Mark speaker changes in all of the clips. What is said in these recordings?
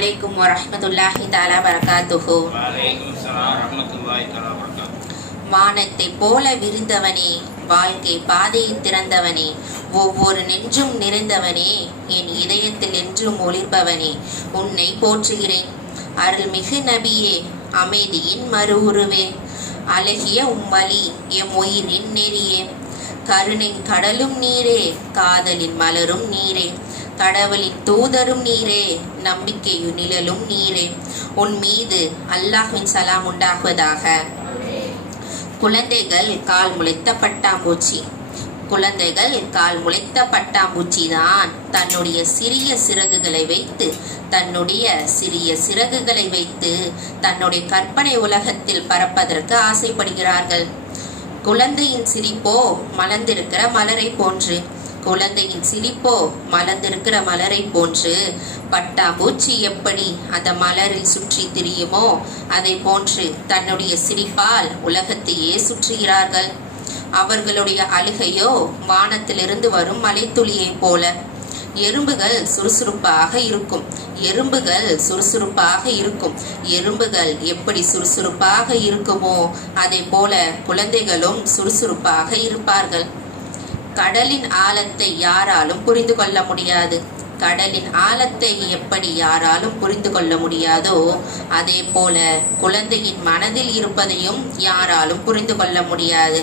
Speaker 1: அலைக்கும்
Speaker 2: ரஹமத்துல்லாஹி தஆலா வபரகாத்துஹு
Speaker 1: வானத்தை போல விரிந்தவனே வாழ்க்கை பாதையை திறந்தவனே ஒவ்வொரு நெஞ்சும் நிறைந்தவனே என் இதயத்தில் என்றும் ஒளிர்பவனே உன்னை போற்றுகிறேன். அருள்மிகு நபியே அமைதியின் மறு உருவே அழகிய உம்மலி எம் உயிரின் நெறியே. கருணை கடலும் நீரே காதலின் மலரும் நீரே. கடவுளின் தூதரும் நீரே நம்பிக்கையு நிழலும் நீரே. உன் மீது அல்லாஹ்வின் சலாம் உண்டாகுவதாக. குழந்தைகள் கால் முளைத்த பட்டாம்பூச்சி. குழந்தைகள் கால் முளைத்த பட்டாம்பூச்சி தான் தன்னுடைய சிறிய சிறகுகளை வைத்து தன்னுடைய சிறிய சிறகுகளை வைத்து தன்னுடைய கற்பனை உலகத்தில் பறப்பதற்கு ஆசைப்படுகிறார்கள். குழந்தையின் சிரிப்போ மலர்ந்திருக்கிற மலரை போன்று. குழந்தையின் சிரிப்போ மலர்ந்திருக்கிற மலரை போன்று பட்டாம்பூச்சி எப்படி அந்த மலரில் சுற்றி திரியுமோ அதை போன்று தன்னுடைய சிரிப்பால் உலகத்தையே சுற்றுகிறார்கள். அவர்களுடைய அழுகையோ வானத்திலிருந்து வரும் மலைத்துளியைப் போல. எறும்புகள் சுறுசுறுப்பாக இருக்கும். எறும்புகள் சுறுசுறுப்பாக இருக்கும். எறும்புகள் எப்படி சுறுசுறுப்பாக இருக்குமோ அதை போல குழந்தைகளும் சுறுசுறுப்பாக இருப்பார்கள். கடலின் ஆழத்தை யாராலும் புரிந்து கொள்ள முடியாது. கடலின் ஆழத்தை எப்படி யாராலும் புரிந்து கொள்ள முடியாதோ அதே போல குழந்தையின் மனதில் இருப்பதையும் யாராலும் புரிந்து கொள்ள முடியாது.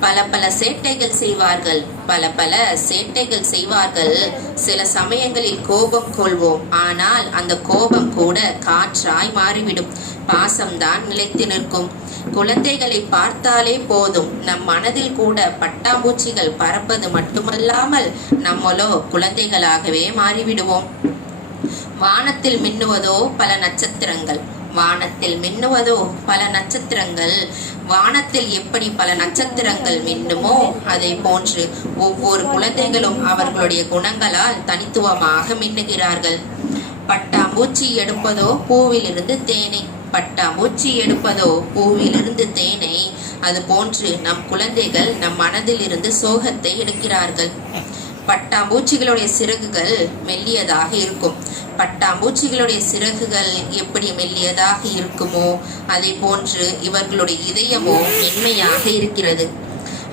Speaker 1: பல பல சேட்டைகள் செய்வார்கள். பல பல சேட்டைகள் செய்வார்கள். சில சமயங்களில் கோபம் கொள்வோம். ஆனால் அந்த கோபம் கூட காற்றாய் மாறிவிடும். பாசம்தான் நிலைத்து நிற்கும். குழந்தைகளை பார்த்தாலே போதும். நம் மனதில் கூட பட்டாம்பூச்சிகள் பறப்பது மட்டுமல்லாமல் நம்மளோ குழந்தைகளாகவே மாறிவிடுவோம். வானத்தில் மின்னுவதோ பல நட்சத்திரங்கள். வானத்தில் மின்னுவதோ பல நட்சத்திரங்கள். வானத்தில் எப்படி பல நட்சத்திரங்கள் மின்னுமோ அதை போன்று ஒவ்வொரு குழந்தைகளும் அவர்களுடைய குணங்களால் தனித்துவமாக மின்னுகிறார்கள். பட்டாம்பூச்சி எடுப்பதோ பூவிலிருந்து தேனை. பட்டாம்பூச்சி எடுப்பதோ பூவிலிருந்து தேனை. அது போன்று நம் குழந்தைகள் நம் மனதில் இருந்து சோகத்தை எடுக்கிறார்கள். பட்டாம்பூச்சிகளுடைய சிறகுகள் மெல்லியதாக இருக்கும். பட்டாம்பூச்சிகளுடைய சிறகுகள் எப்படி மெல்லியதாக இருக்குமோ அதை போன்று இவர்களுடைய இதயமோ மென்மையாக இருக்கிறது.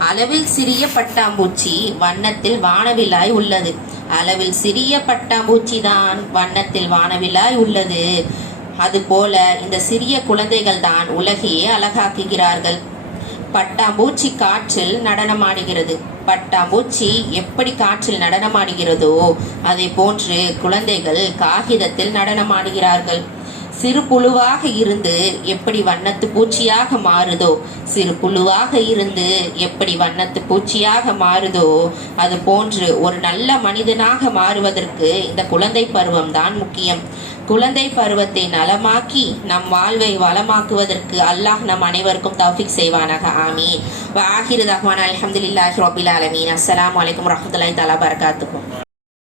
Speaker 1: அளவில் சிறிய பட்டாம்பூச்சி வண்ணத்தில் வானவிலாய் உள்ளது. அளவில் சிறிய பட்டாம்பூச்சி தான் வண்ணத்தில் வானவிலாய் உள்ளது. அதுபோல இந்த சிறிய குழந்தைகள் தான் உலகையே அழகாக்குகிறார்கள். பட்டாம்பூச்சி காற்றில் நடனமாடுகிறது. பட்டாம்பூச்சி எப்படி காற்றில் நடனமாடுகிறதோ அதை போன்று குழந்தைகள் காகிதத்தில் நடனமாடுகிறார்கள். சிறு புழுவாக இருந்து எப்படி வண்ணத்து பூச்சியாக மாறுதோ சிறு புழுவாக இருந்து எப்படி வண்ணத்து பூச்சியாக மாறுதோ அது போன்று ஒரு நல்ல மனிதனாக மாறுவதற்கு இந்த குழந்தை பருவம் தான் முக்கியம். குழந்தை பருவத்தை நலமாக்கி நம் வாழ்வை வளமாக்குவதற்கு அல்லாஹ் நம் அனைவருக்கும் தௌஃபிக் செய்வானாக. ஆமீன். வாஹிர் தஹ்வான் அலமதுல்லாஹி ரபில் அலமீன் அஸ்லாம் வலைக்கம் வரஹ்மத்துல்லாஹி தலா பரகாத்துக்கும்